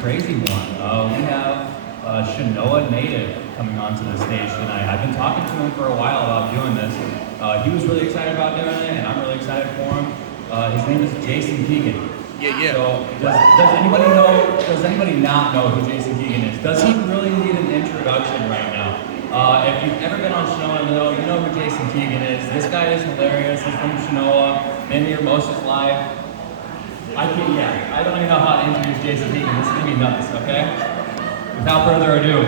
crazy one. We have a Chinoa native coming onto the stage tonight. I've been talking to him for a while about doing this. He was really excited about doing it, and I'm really excited for him. His name is Jason Keighin. Yeah. So does anybody know? Does anybody not know who Jason Keighin is? Does he really need an introduction right now? If you've ever been on Chinoa, you know who Jason Keighin is. This guy is hilarious. He's from Chinoa. Been here most of his life. I don't even know how to introduce Jason Keighin. This is gonna be nuts, okay? Without further ado,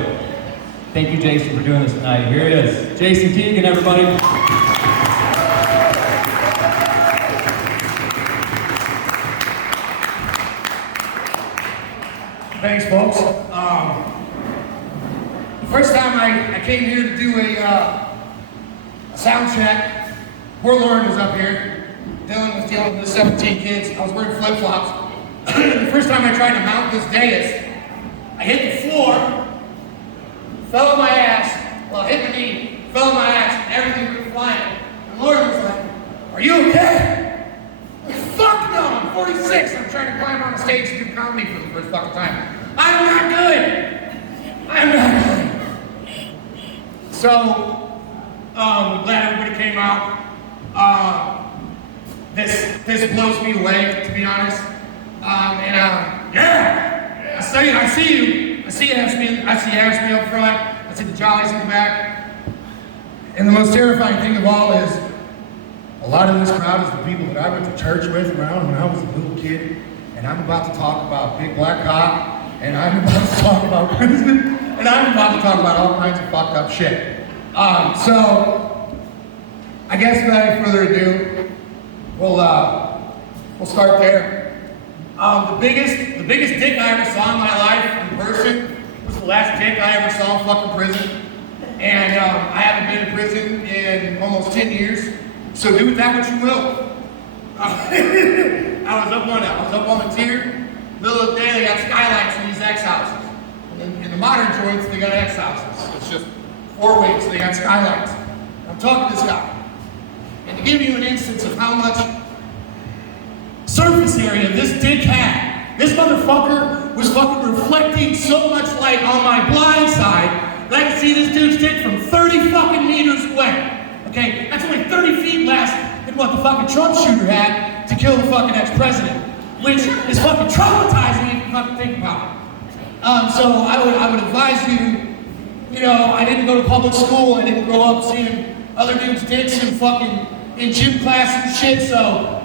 thank you, Jason, for doing this tonight. Here it is. Jason Keighin, everybody. Thanks, folks. The first time I came here to do a sound check, poor Lauren was up here. Dylan was dealing with the 17 kids. I was wearing flip-flops. The first time I tried to mount this dais, I hit the floor, fell on my ass, well, hit my knee, fell on my ass, and everything went flying. And Lauren was like, "Are you okay?" Like, fuck no, I'm 46. I'm trying to climb on a stage to do comedy for the first fucking time. I'm not good. So, glad everybody came out. This blows me away, to be honest. Yeah! I see you. I see you ask me up front. I see the jollies in the back. And the most terrifying thing of all is, a lot of this crowd is the people that I went to church with around when I was a little kid. And I'm about to talk about big black cock, and I'm about to talk about prison, and I'm about to talk about all kinds of fucked up shit. So, I guess without any further ado, we'll start there. The biggest dick I ever saw in my life in person was the last dick I ever saw in fucking prison. And I haven't been to prison in almost 10 years, so do with that what you will. I was up on the tier. Middle of the day, they got skylights in these X houses. In the modern joints, they got X houses. It's just 4 wings, they got skylights. I'm talking to this guy. And to give you an instance of how much surface area this dick had, this motherfucker was fucking reflecting so much light on my blind side that I could see this dude's dick from 30 fucking meters away. Okay, that's only 30 feet less than what the fucking Trump shooter had to kill the fucking ex-president, which is fucking traumatizing if you fucking think about it. So I would advise you, I didn't go to public school, I didn't grow up seeing other dudes' dicks in gym class and shit, so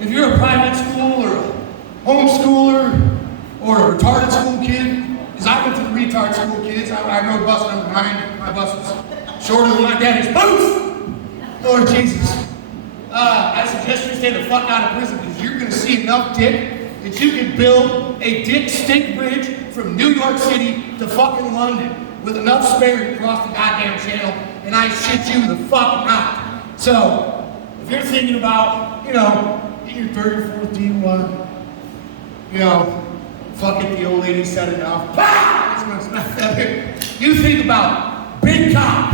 if you're a private school or a homeschooler or a retarded school kid, because I went to the retard school kids, I rode bus number 9, my bus was shorter than my daddy's boots. Lord Jesus. I suggest you stay the fuck out of prison because you're gonna see enough dick that you can build a dick stick bridge from New York City to fucking London with enough spare to cross the goddamn channel, and I shit you the fuck out. So, if you're thinking about, your 3rd or 4th DUI, fuck it, the old lady said enough. You think about big cock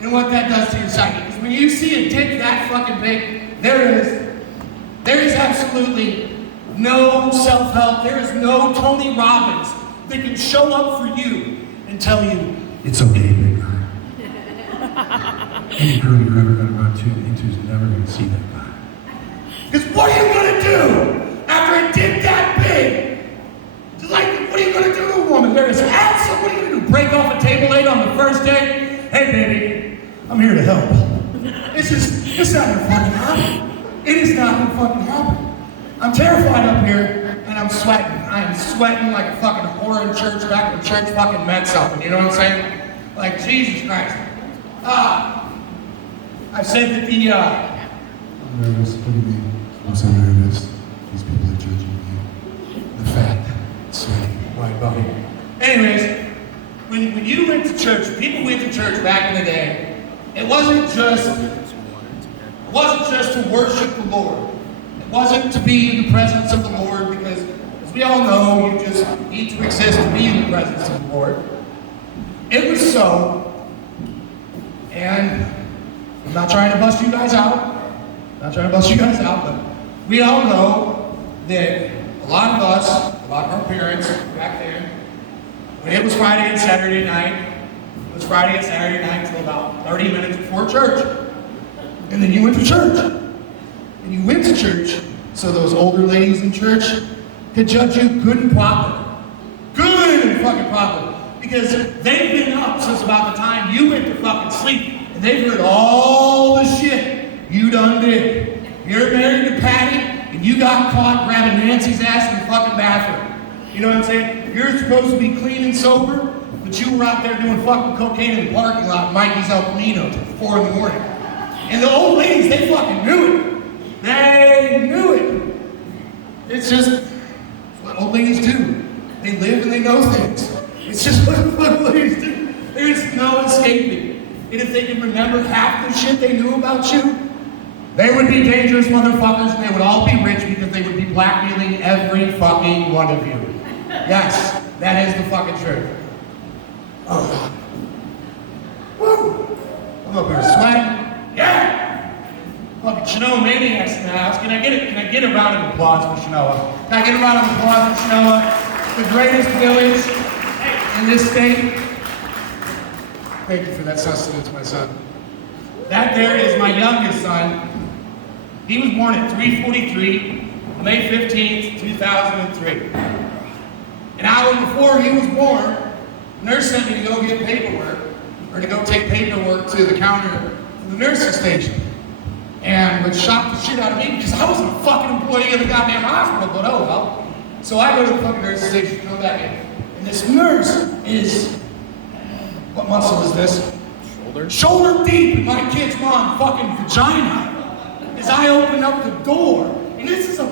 and what that does to your psyche. Because when you see a dick that fucking big, there is absolutely no self-help, there is no Tony Robbins that can show up for you and tell you, it's okay, big guy. Any girl you're ever gonna run into is never gonna see that guy. Because what are you gonna do after a dick that big? Like, what are you gonna do to a woman? There is absolutely, what are you gonna do? Break off a table leg on the first date? Hey baby, I'm here to help. It's not gonna fucking happen. It is not gonna fucking happen. I'm terrified up here, and I'm sweating. I am sweating like a fucking whore in church back when church fucking meant something, you know what I'm saying? Like, Jesus Christ. I said that I'm nervous, what do you mean? I'm so nervous. These people are judging me. the fat, sweaty, white body. Anyways, when you went to church, people went to church back in the day, it wasn't just to worship the Lord. It wasn't to be in the presence of the Lord, because as we all know, you just need to exist to be in the presence of the Lord. It was so, and I'm not trying to bust you guys out, but we all know that a lot of us, lot of our parents back then, when it was Friday and Saturday night, it was Friday and Saturday night until about 30 minutes before church. And then you went to church. And you went to church so those older ladies in church could judge you good and proper. Good and fucking proper. Because they've been up since about the time you went to fucking sleep. And they've heard all the shit you done did. You're married to Patty, and you got caught grabbing Nancy's ass in the fucking bathroom. You know what I'm saying? You're supposed to be clean and sober, but you were out there doing fucking cocaine in the parking lot at Mikey's El Camino till 4 in the morning. And the old ladies, they fucking knew it. They knew it. It's just what old ladies do. They live and they know things. It's just what old ladies do. There's no escaping. And if they can remember half the shit they knew about you, they would be dangerous motherfuckers, and they would all be rich because they would be blackmailing every fucking one of you. Yes, that is the fucking truth. Oh, woo! I'm up here sweating. Yeah! Fucking Chenoa maniacs in the house. Can I get a round of applause for Chenoa? Can I get a round of applause for Chenoa? The greatest village in this state. Thank you for that sustenance, my son. That there is my youngest son. He was born at 3:43, May 15th, 2003. An hour before he was born, the nurse sent me to go get paperwork, or to go take paperwork to the counter for the nursing station. And which shocked the shit out of me because I wasn't a fucking employee of the goddamn hospital, but oh well. So I go to the fucking nursing station, come back in. And this nurse is, what muscle is this? Shoulder deep in my kid's mom fucking vagina. As I open up the door, and this is a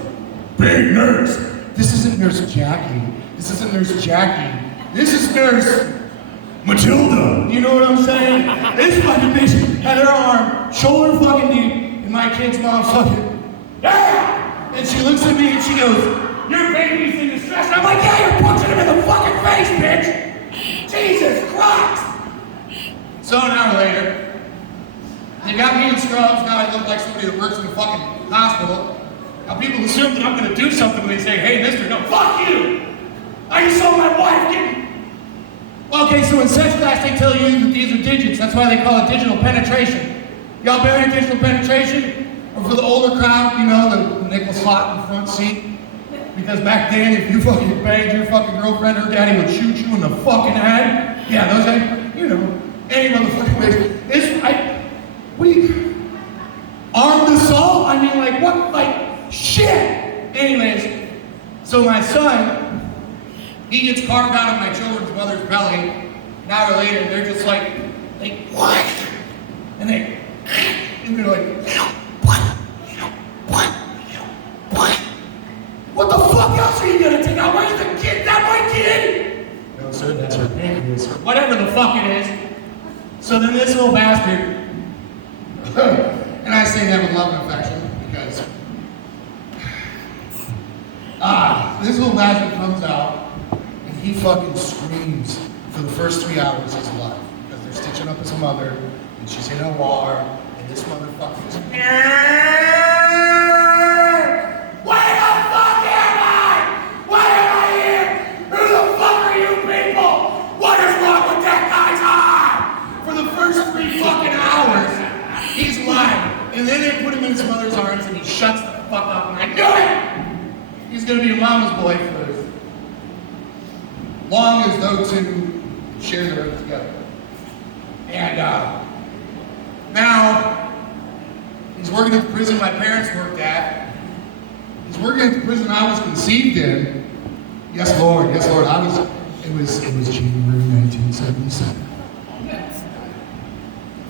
big nurse. This isn't Nurse Jackie. This isn't Nurse Jackie. This is Nurse Matilda. You know what I'm saying? This fucking bitch had her arm shoulder fucking deep in my kid's mom fucking. Yeah! And she looks at me and she goes, "Your baby's in distress." And I'm like, "Yeah, you're punching him in the fucking face, bitch!" Jesus Christ! So an hour later, they got me in scrubs. Now I look like somebody that works in a fucking hospital. Now people assume that I'm gonna do something when they say, "Hey, mister," no, fuck you! I just saw my wife getting... Okay, so in sex class they tell you that these are digits. That's why they call it digital penetration. Y'all been in digital penetration? Or for the older crowd, you know, the nickel slot in the front seat? Because back then, if you fucking banged your fucking girlfriend, her daddy would shoot you in the fucking head. Yeah, those guys, you know, any motherfucking way. Armed assault? I mean, like, what? Like, shit! Anyways, so my son, he gets carved out of my children's mother's belly. An hour later, they're just like, what? And they're like, what? What the fuck else are you gonna take out? Where's the kid? Is that my kid? No, sir, that's her pancreas. Whatever the fuck it is. So then this little bastard, and I say that with love and affection because this little bastard comes out and he fucking screams for the first 3 hours of his life because they're stitching up his mother and she's in OR and this motherfucker is where the fuck am I? Why am I here? Who the fuck are you people? What is wrong with that guy's eye? For the first 3 fucking hours, he's lying. And then they put him in his mother's arms and he shuts the fuck up. And I knew it! He's gonna be a mama's boy for as long as those two share the earth together. And now, he's working at the prison my parents worked at. He's working at the prison I was conceived in. Yes, Lord, yes, Lord. It was January 1977.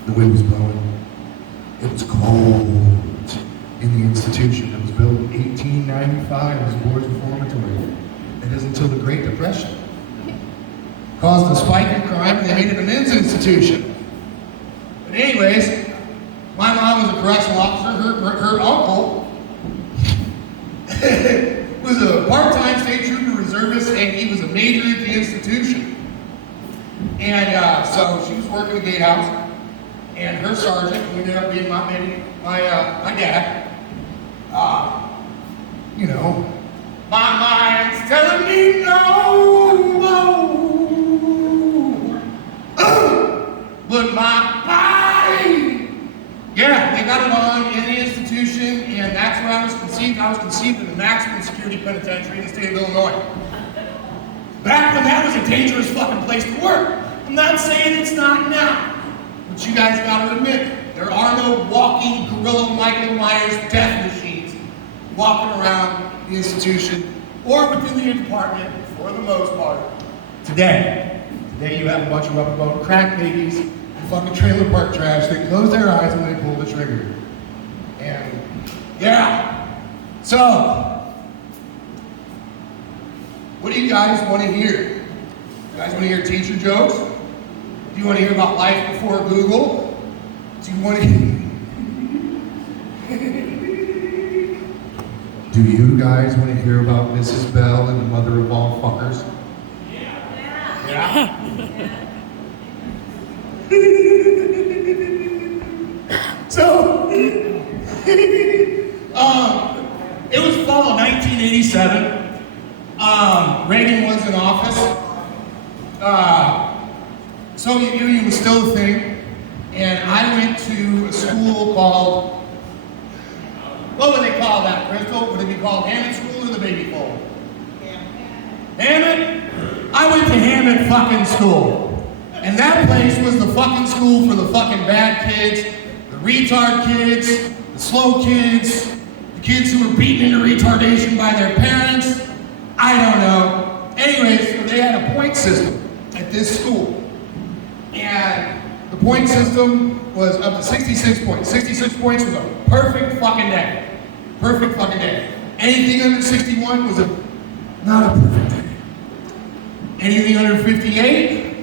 The wind was blowing. It was cold in the institution. It was built in 1895 as a boys' reformatory. It is until the Great Depression. Caused a spike in crime and they made it a men's institution. But anyways, my mom was a correctional officer. Her uncle was a part-time state trooper reservist and he was a major at the institution. And so she was working the gatehouse. And her sergeant, who ended up being my dad, you know, My mind's telling me no. But my body, yeah, they got it on in the institution, and that's where I was conceived. I was conceived in the maximum security penitentiary in the state of Illinois. Back when that was a dangerous fucking place to work. I'm not saying it's not now, but you guys gotta admit, there are no walking gorilla Michael Myers death machines walking around the institution or within the department for the most part. Today you have a bunch of rubber bone crack babies and fucking trailer park trash that close their eyes when they pull the trigger. And yeah, so what do you guys want to hear? You guys want to hear teacher jokes? Do you want to hear about life before Google? Do you want to Do you guys want to hear about Mrs. Bell and the mother of all fuckers? Yeah. So, it was fall of 1987. Reagan was in office. Soviet Union was still a thing. And I went to a school called, what would they call that, Crystal? Would it be called Hammond School or the Baby Fold? Hammond? I went to Hammond fucking school. And that place was the fucking school for the fucking bad kids, the retard kids, the slow kids, the kids who were beaten into retardation by their parents. I don't know. Anyways, so they had a point system at this school. And the point system was up to 66 points. 66 points was a perfect fucking day. Perfect fucking day. Anything under 61 was not a perfect day. Anything under 58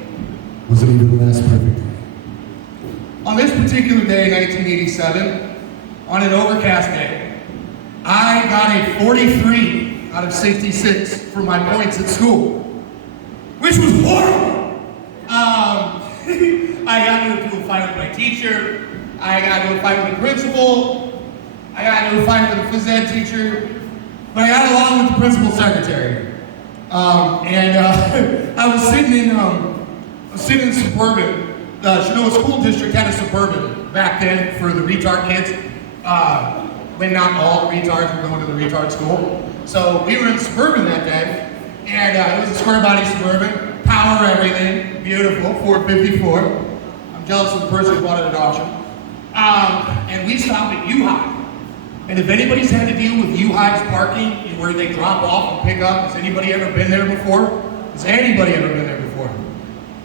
was an even less perfect day. On this particular day, 1987, on an overcast day, I got a 43 out of 66 for my points at school, which was horrible. I got into a fight with my teacher. I got into a fight with the principal. I got into a fight with the phys ed teacher. But I got along with the principal's secretary. I was sitting in Suburban. Chinoa School District had a Suburban back then for the retard kids. When not all the retards were going to the retard school. So we were in Suburban that day. And it was a square body Suburban. Power everything. Beautiful. 454. I'm jealous of the person who bought it at auction. And we stopped at U-High. And if anybody's had to deal with U-High's parking and where they drop off and pick up, has anybody ever been there before? Has anybody ever been there before?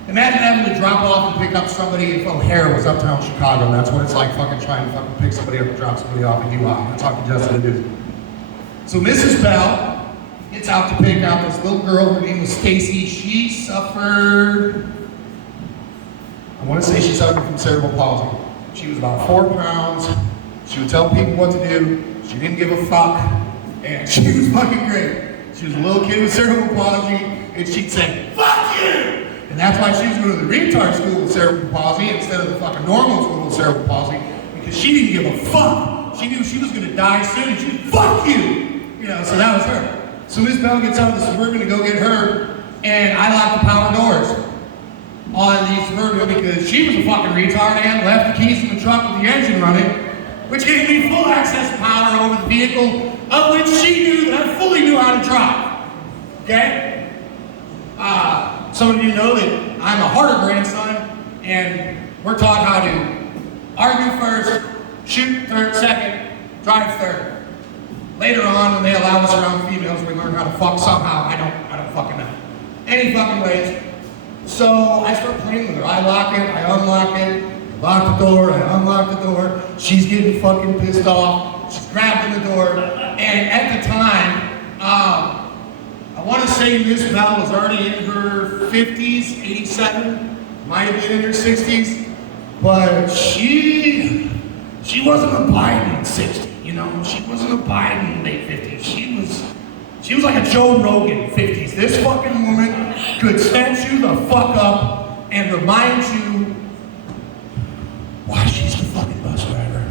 Imagine having to drop off and pick up somebody if O'Hare was uptown Chicago. That's what it's like fucking trying to fucking pick somebody up and drop somebody off at U-High. That's how congested it is. So Mrs. Bell gets out to pick out this little girl. Her name was Stacy. She suffered, I want to say she suffered from cerebral palsy. She was about 4 pounds. She would tell people what to do. She didn't give a fuck. And she was fucking great. She was a little kid with cerebral palsy, and she'd say, "Fuck you!" And that's why she was going to the retard school with cerebral palsy instead of the fucking normal school with cerebral palsy, because she didn't give a fuck. She knew she was going to die soon, and she'd, "Fuck you!" You know, so that was her. So Miss Bell gets out of the Suburban to go get her, and I locked the power doors on the Suburban because she was a fucking retard and left the keys in the truck with the engine running, which gave me full access to power over the vehicle, of which she knew that I fully knew how to drive. Okay? Some of you know that I'm a harder grandson, and we're taught how to argue first, shoot third, second, drive third. Later on, when they allow us around females, we learn how to fuck somehow. I don't fucking know. Any fucking ways. So I start playing with her. I lock it, I unlock it, lock the door, I unlock the door. She's getting fucking pissed off. She's grabbing the door. And at the time, I want to say Miss Bell was already in her 50s, 87, might have been in her 60s, but she wasn't a Biden 60, you know? She wasn't a Biden late 50s. She was like a Joe Rogan 50s. This fucking woman could set you the fuck up and remind you why she's the fucking bus driver.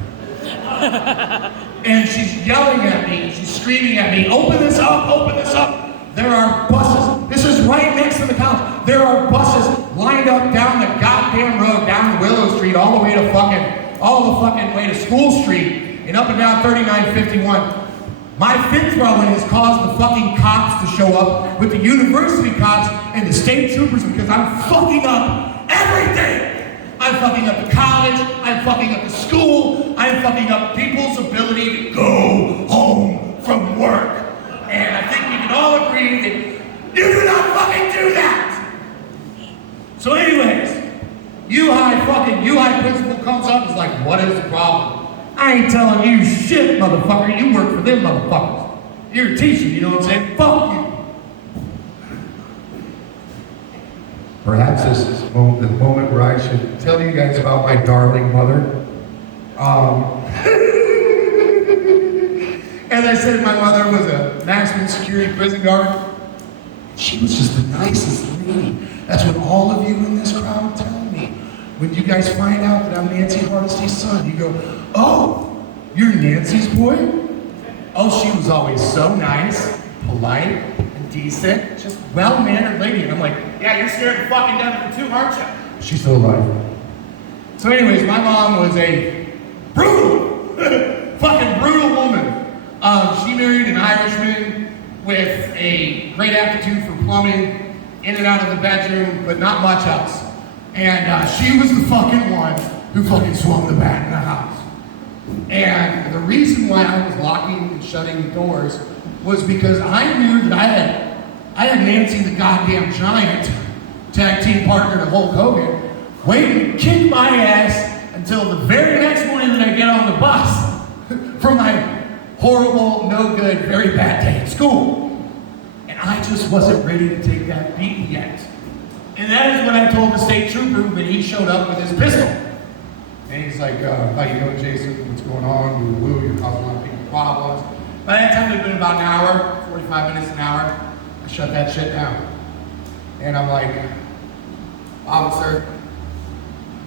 And she's yelling at me, she's screaming at me, open this up, open this up. There are buses, this is right next to the college. There are buses lined up down the goddamn road, down Willow Street, all the way to way to School Street, and up and down 3951. My fifth throwing has caused the fucking cops to show up with the university cops and the state troopers because I'm fucking up everything. I'm fucking up the college, I'm fucking up the school, I'm fucking up people's ability to go home from work. And I think we can all agree that you do not fucking do that. So anyways, U-High principal comes up and is like, what is the problem? I ain't telling you shit, motherfucker. You work for them motherfuckers. You're a teacher, you know what I'm saying? Fuck you. Perhaps this is the moment where I should tell you guys about my darling mother. As I said, my mother was a maximum security prison guard. She was just the nicest lady. That's what all of you in this crowd tell me. When you guys find out that I'm Nancy Hardesty's son, you go, oh, you're Nancy's boy? Oh, she was always so nice, polite, and decent, just well-mannered lady. And I'm like, yeah, you're scared of fucking death too, aren't you? She's still alive. So anyways, my mom was a brutal, fucking brutal woman. She married an Irishman with a great aptitude for plumbing, in and out of the bedroom, but not much else. And she was the fucking one who fucking swung the bat in the house. And the reason why I was locking and shutting the doors was because I knew that I had Nancy the goddamn Giant, tag team partner to Hulk Hogan, waiting to kick my ass until the very next morning that I get on the bus for my horrible, no good, very bad day at school. And I just wasn't ready to take that beating yet. And that is when I told the state trooper when he showed up with his pistol. And he's like, how you doing, Jason? What's going on? Woo, you're causing a lot of people problems. By that time, it had been about an hour, 45 minutes an hour. I shut that shit down. And I'm like, officer,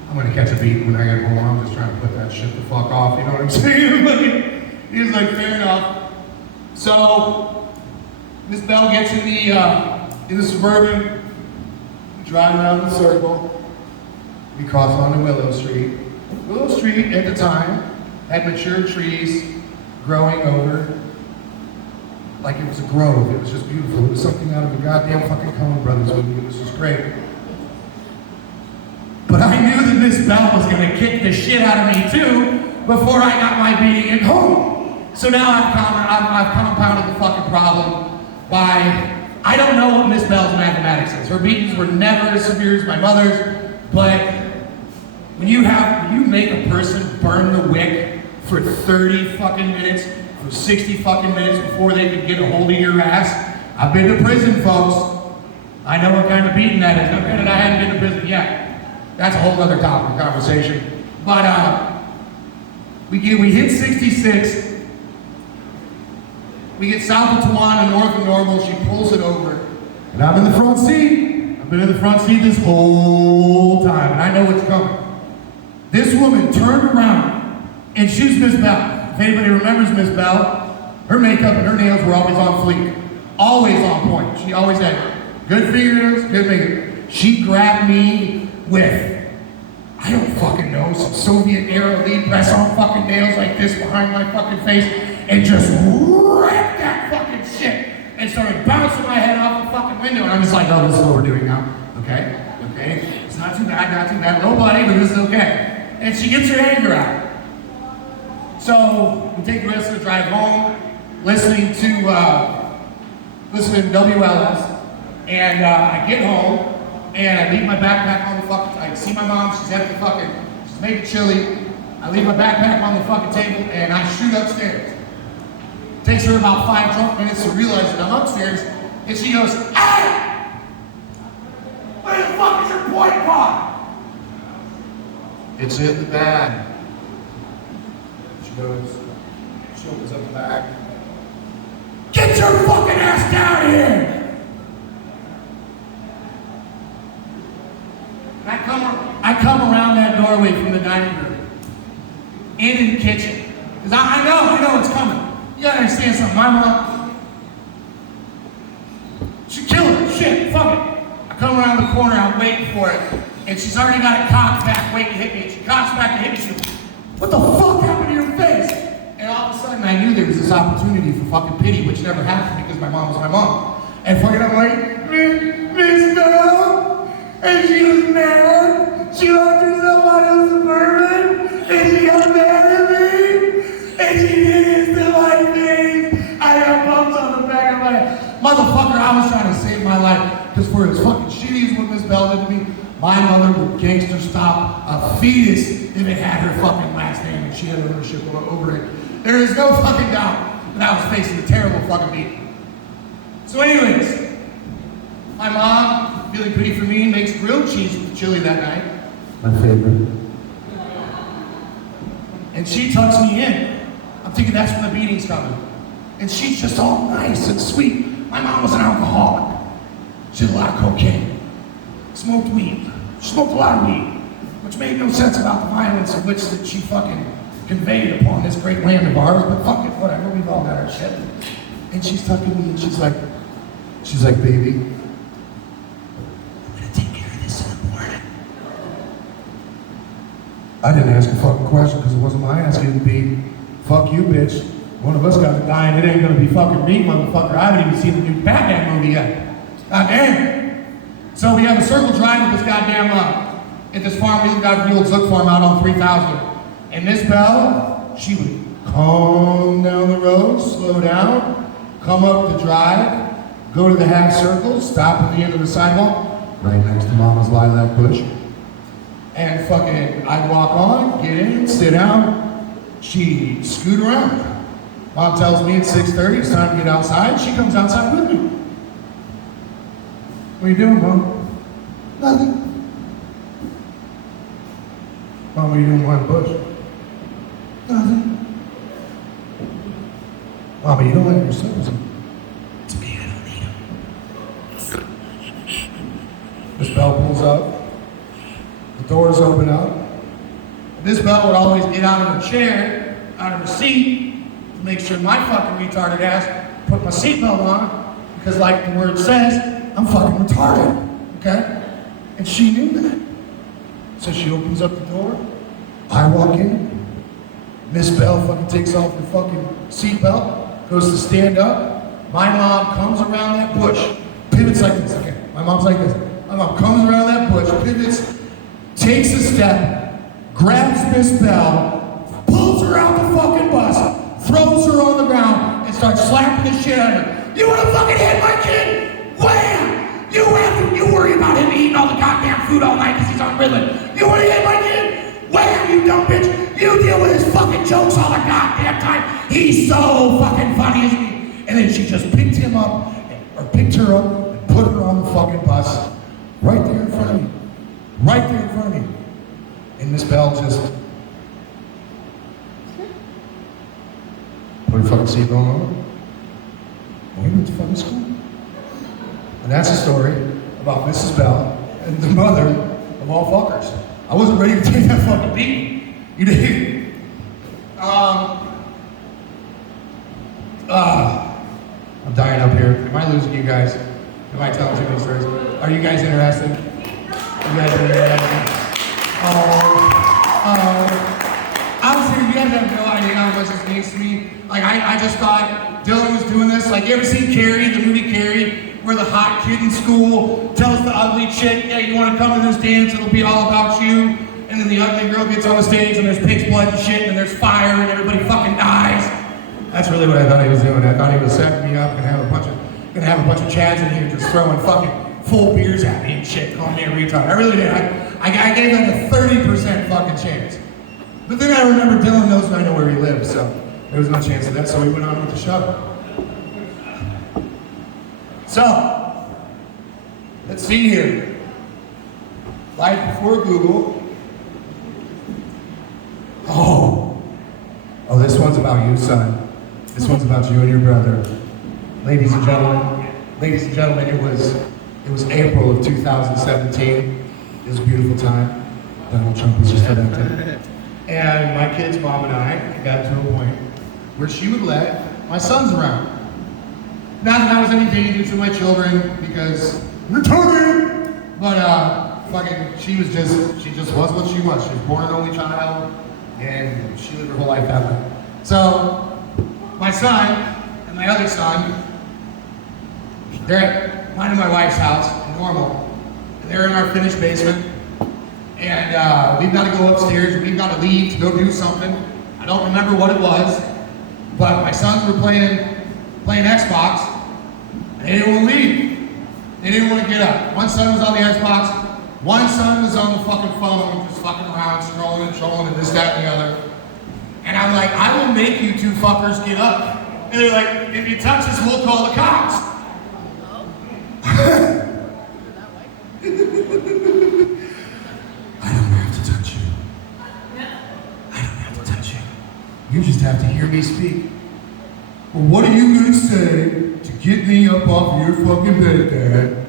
I'm gonna catch a beating when I get home. I'm just trying to put that shit the fuck off, you know what I'm saying? He was like, fair enough. So, Miss Bell gets in the Suburban, we drive around the circle, We cross onto Willow Street. Willow Street at the time had mature trees growing over Like it was a grove. It was just beautiful. It was something out of a goddamn fucking Coen Brothers movie. It was just great. But I knew that Miss Bell was gonna kick the shit out of me too before I got my beating at home. So now I've compounded the fucking problem by, I don't know what Miss Bell's mathematics is. Her beatings were never as severe as my mother's, but when you make a person burn the wick for 30 fucking minutes, for 60 fucking minutes before they could get a hold of your ass. I've been to prison, folks. I know what kind of beating that is. Now, granted, I hadn't been to prison yet. That's a whole other topic of conversation. But we hit 66. We get south of Tawana, north of Normal. She pulls it over. And I'm in the front seat. I've been in the front seat this whole time, and I know what's coming. This woman turned around, and she's Miss Bell. If anybody remembers Miss Bell, her makeup and her nails were always on fleek. Always on point. She always had good fingernails, good makeup. She grabbed me with, I don't fucking know, some Soviet era lead press on fucking nails like this behind my fucking face, and just wrecked that fucking shit, and started bouncing my head off the fucking window, and I'm just like, oh, this is what we're doing now. Okay, it's not too bad, nobody, but this is okay. And she gets her anger out. So we take the rest of the drive home, listening to WLS, and I get home, and I leave my backpack on the fucking, I see my mom, she's making chili. I leave my backpack on the fucking table, and I shoot upstairs. Takes her about 5 drunk minutes to realize that I'm upstairs, and she goes, hey! Where the fuck is your boy pod? It's in the bag. She opens up the bag. Get your fucking ass down here! I come around that doorway from the dining room, into the kitchen, Because I know it's coming. You gotta understand something. My mom, she killed her. Shit, fuck it. I come around the corner, I'm waiting for it, and she's already got it cocked back, waiting to hit me. And she cocks back to hit me. She goes, what the fuck happened to your face? And all of a sudden, I knew there was this opportunity for fucking pity, which never happened because my mom was my mom. And fucking, I'm like, Miss Bell, and she was mad. She locked herself out of the suburban, and she got mad at me, and she did this to my face. I got bumps on the back of my head. Motherfucker, I was trying to save my life, because for as fucking shitty as what Miss Bell did to me, my mother would gangster stop a fetus if it had her fucking last name and she had ownership over it. There is no fucking doubt that I was facing a terrible fucking beating. So anyways, my mom, feeling pity for me, makes grilled cheese with chili that night. My favorite. And she tucks me in. I'm thinking that's when the beating's coming. And she's just all nice and sweet. My mom was an alcoholic. She did a lot of cocaine. Smoked weed. She smoked a lot of weed. Which made no sense about the violence of which that she fucking conveyed upon this great land of ours. But fuck it, whatever, we've all got our shit. And she's tucking me and she's like, baby, I'm gonna take care of this in the morning. I didn't ask a fucking question because it wasn't my asking. It would be, fuck you, bitch. One of us got to die and it ain't gonna be fucking me, motherfucker. I haven't even seen the new Batman movie yet. God damn. So we have a circle drive with this goddamn, at this farm, we got the old Zook farm out on 3000. And Miss Bell, she would calm down the road, slow down, come up the drive, go to the half circle, stop at the end of the sidewalk, right next to Mama's lilac bush. And fucking, I'd walk on, get in, sit down, she'd scoot around. Mom tells me it's 6:30, it's time to get outside. She comes outside with me. What are you doing, Mom? Nothing. Mom, what are you doing behind the bush? Nothing. Mom, but you don't have your sodas in. It's me, I don't need them. Miss Bell pulls up. The doors open up. Miss Bell would always get out of her chair, out of her seat, to make sure my fucking retarded ass put my seatbelt on, because like the word says, I'm fucking retarded, okay? And she knew that. So she opens up the door, I walk in, Miss Bell fucking takes off her fucking seatbelt, goes to stand up, my mom comes around that bush, pivots like this, okay? My mom's like this. My mom comes around that bush, pivots, takes a step, grabs Miss Bell, pulls her out the fucking bus, throws her on the ground, and starts slapping the shit out of her. You wanna fucking hit my kid? Wham! You worry about him eating all the goddamn food all night because he's on Ritalin. You wanna hit my kid? Wham, you dumb bitch! You deal with his fucking jokes all the goddamn time. He's so fucking funny, isn't he? And then she just picked him up, or picked her up, and put her on the fucking bus, right there in front of me. Right there in front of me. And Miss Bell just put her fucking seatbelt on. And we went to fucking school. And that's a story about Mrs. Bell and the mother of all fuckers. I wasn't ready to take that fucking beating. You did. I'm dying up here. Am I losing you guys? Am I telling too many stories? Are you guys interested? You guys are interested? Honestly, you guys have no idea how much this means to me. Like, I just thought Dylan was doing this. Like, you ever seen Carrie, the movie Carrie? Where the hot kid in school tells the ugly chick, yeah, you want to come to this dance, it'll be all about you. And then the ugly girl gets on the stage and there's pig's blood and shit and there's fire and everybody fucking dies. That's really what I thought he was doing. I thought he was setting me up and have a bunch of chads in here just throwing fucking full beers at me and shit, calling me a retard. I really did. I gave like a 30% fucking chance. But then I remember Dylan knows and I know where he lives, so there was no chance of that, so we went on with the show. So, let's see here. Life before Google. Oh, this one's about you, son. This one's about you and your brother. Ladies and gentlemen, it was April of 2017. It was a beautiful time. Donald Trump was just elected. And my kid's mom and I got to a point where she would let my sons around. Not that I was any danger to my children because retarded, but fucking she just was what she was. She was born an only child, and she lived her whole life that way. So my son and my other son, they're at mine and my wife's house in Normal. And they're in our finished basement. And we've got to go upstairs, we've got to leave to go do something. I don't remember what it was, but my sons were playing Xbox, and they didn't want to leave. They didn't want to get up. One son was on the Xbox, one son was on the fucking phone, just fucking around, scrolling and trolling and this, that, and the other. And I'm like, I will make you two fuckers get up. And they're like, if you touch us, we'll call the cops. I don't have to touch you. I don't have to touch you. You just have to hear me speak. Well, what are you going to say to get me up off your fucking bed, Dad?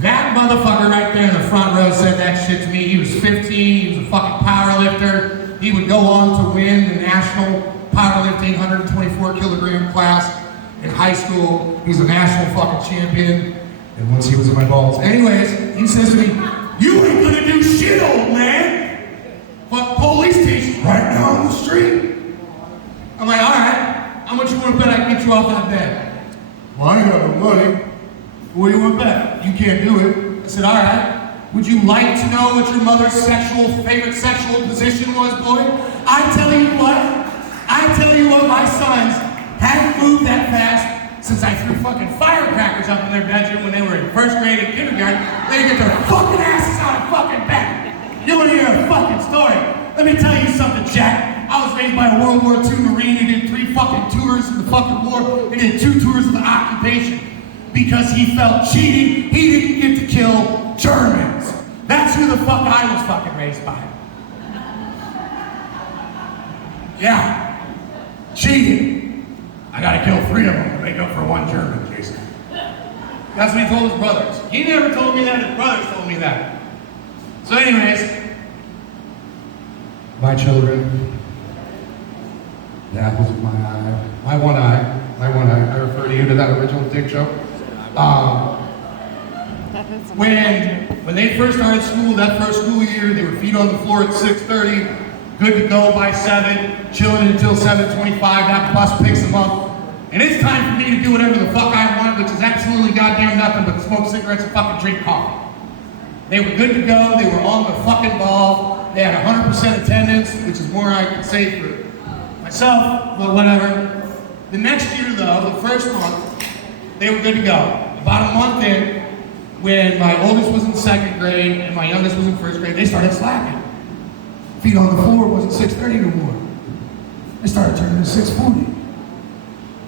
That motherfucker right there in the front row said that shit to me. He was 15, he was a fucking power lifter. He would go on to win the national powerlifting 124 kilogram class in high school. He's a national fucking champion. And once he was in my balls. Anyways, he says to me, you ain't gonna do shit, old man. Fuck police station right now on the street. I'm like, all right, how much you want to bet I can get you off that bed? Well, I ain't got no money. What do you want to bet? You can't do it. I said, all right. Would you like to know what your mother's favorite sexual position was, boy? I tell you what, my sons haven't moved that fast since I threw fucking firecrackers up in their bedroom when they were in first grade and kindergarten. They get their fucking asses out of fucking bed. You want to hear a fucking story? Let me tell you something, Jack. I was raised by a World War II Marine who did 3 fucking tours of the fucking war. He did 2 tours of the occupation. Because he felt cheating, he didn't get to kill Germans. That's who the fuck I was fucking raised by. Yeah, cheating. I gotta kill 3 of them to make up for 1 German, Jason. That's what he told his brothers. He never told me that, his brothers told me that. So anyways, my children, the apples of my eye, my one eye, I refer to you to that original Dick joke. When they first started school, that first school year, they were feet on the floor at 6:30, good to go by 7, chilling until 7:25, that bus picks them up. And it's time for me to do whatever the fuck I want, which is absolutely goddamn nothing but smoke cigarettes and fucking drink coffee. They were good to go, they were on the fucking ball, they had 100% attendance, which is more I can say for myself, but whatever. The next year though, the first month, they were good to go. About a month in, when my oldest was in 2nd grade and my youngest was in 1st grade, they started slacking. Feet on the floor wasn't 6:30 no more. They started turning to 6:40,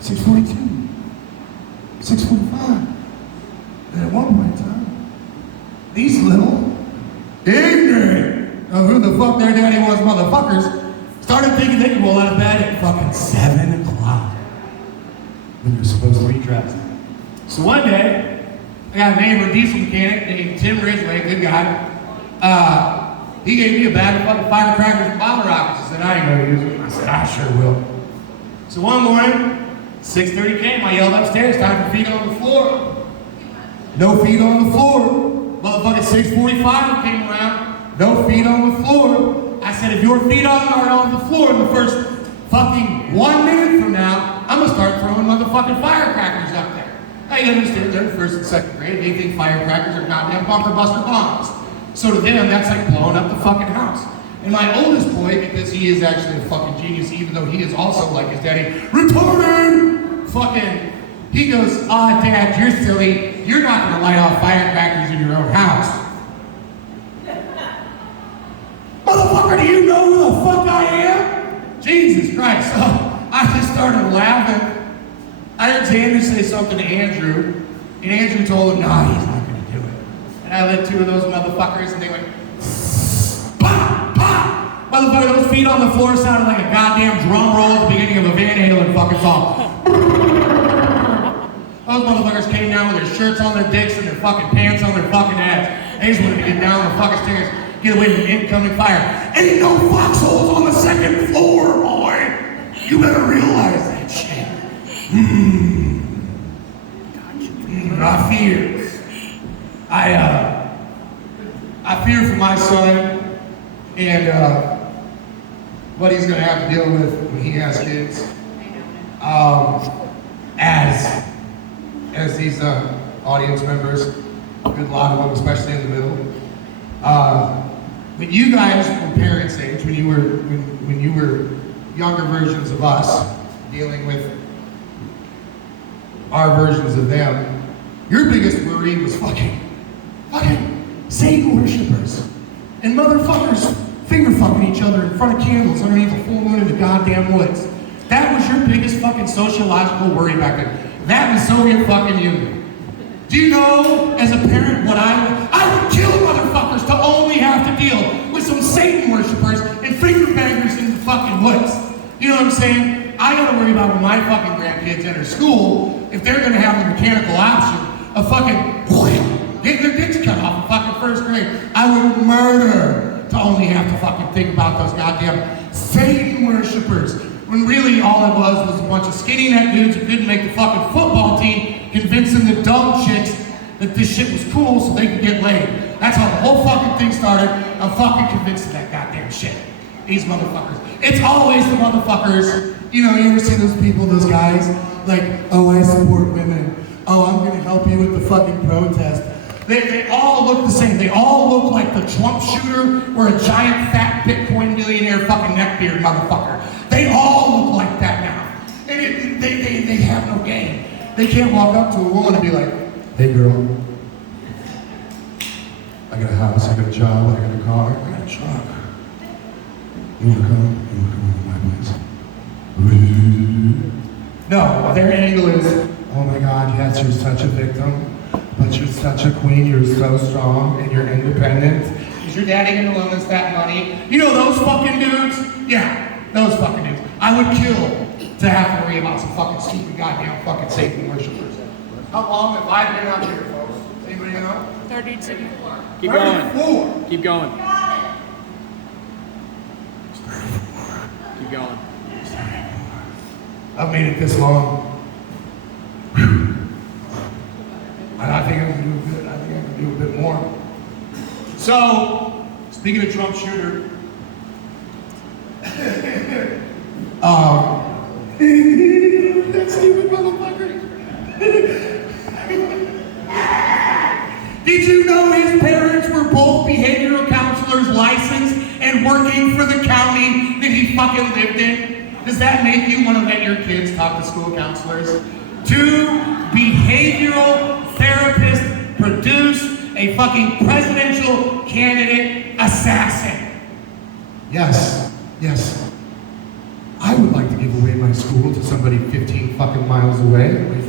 6:42, 6:45. And at one point in time, these little ignorant of who the fuck their daddy was motherfuckers started thinking they could roll out of bed at fucking 7 o'clock when you're supposed to be dressed. So one day, I got a neighbor, diesel mechanic named Tim Ridgway, good guy. He gave me a bag of fucking firecrackers and bottle rockets. He said, I ain't gonna use them. I said, I sure will. So one morning, 6:30 came, I yelled upstairs, time for feet on the floor. No feet on the floor. Motherfucking 6:45 came around, no feet on the floor. I said, if your feet aren't on the floor in the first fucking 1 minute from now, I'm gonna start throwing motherfucking firecrackers up there. Now you understand, they're in 1st and 2nd grade, they think firecrackers are goddamn bumper buster bombs. So to them, that's like blowing up the fucking house. And my oldest boy, because he is actually a fucking genius, even though he is also like his daddy, retarded! Fucking, he goes, Dad, you're silly. You're not gonna light off firecrackers in your own house. Motherfucker, do you know who the fuck I am? Jesus Christ. So I just started laughing. I heard Xander say something to Andrew, and Andrew told him, nah, he's not gonna do it. And I lit 2 of those motherfuckers, and they went, pop, pop! Motherfucker, those feet on the floor sounded like a goddamn drum roll at the beginning of a Van Halen fucking song. Those motherfuckers came down with their shirts on their dicks and their fucking pants on their fucking ass. They just wanted to get down the fucking stairs. get away from incoming fire. Ain't no foxholes on the second floor, boy. You better realize that shit. I fear. I fear for my son and what he's gonna have to deal with when he has kids. As these audience members, a good lot of them, especially in the middle. When you guys were parents' age, when you were younger versions of us, dealing with our versions of them, your biggest worry was fucking Satan worshippers and motherfuckers finger fucking each other in front of candles underneath a full moon in the goddamn woods. That was your biggest fucking sociological worry back then. That was Soviet fucking Union. Do you know, as a parent, what I would kill motherfuckers to only have to deal with some Satan worshippers and finger bangers in the fucking woods. You know what I'm saying? I gotta worry about when my fucking grandkids enter school, if they're gonna have the mechanical option of fucking getting their dicks cut off in fucking first grade. I would murder to only have to fucking think about those goddamn Satan worshippers. When really all it was a bunch of skinny neck dudes who couldn't make the fucking football team, convincing the dumb chicks that this shit was cool so they could get laid. That's how the whole fucking thing started. I'm fucking convinced of that goddamn shit. These motherfuckers. It's always the motherfuckers. You know, you ever see those people, those guys? Like, oh, I support women. Oh, I'm gonna help you with the fucking protest. They all look the same. They all look like the Trump shooter or a giant fat Bitcoin millionaire fucking neckbeard motherfucker. They all look like that now. And they have no game. They can't walk up to a woman and be like, Hey girl, I got a house, I got a job, I got a car, I got a truck. You wanna come? You wanna come over to my place? no, their angle is, Oh my God, yes, you're such a victim, but you're such a queen, you're so strong, and you're independent. is your daddy gonna loan us that money? You know those fucking dudes? Yeah, those fucking dudes. I would kill to have to worry about some fucking stupid goddamn fucking Satan worshipers. How long have I been out here, folks? Anybody know? 32. Keep going. 34. Keep going. Keep going. I've made it this long. Whew. And I think I can do good. I think I can do a bit more. So, speaking of Trump shooter, that stupid motherfucker. Did you know his parents were both behavioral counselors licensed and working for the county that he fucking lived in? Does that make you want to let your kids talk to school counselors? Two behavioral therapists produce a fucking presidential candidate assassin. Yes, yes. I would like to give away my school to somebody 15 fucking miles away from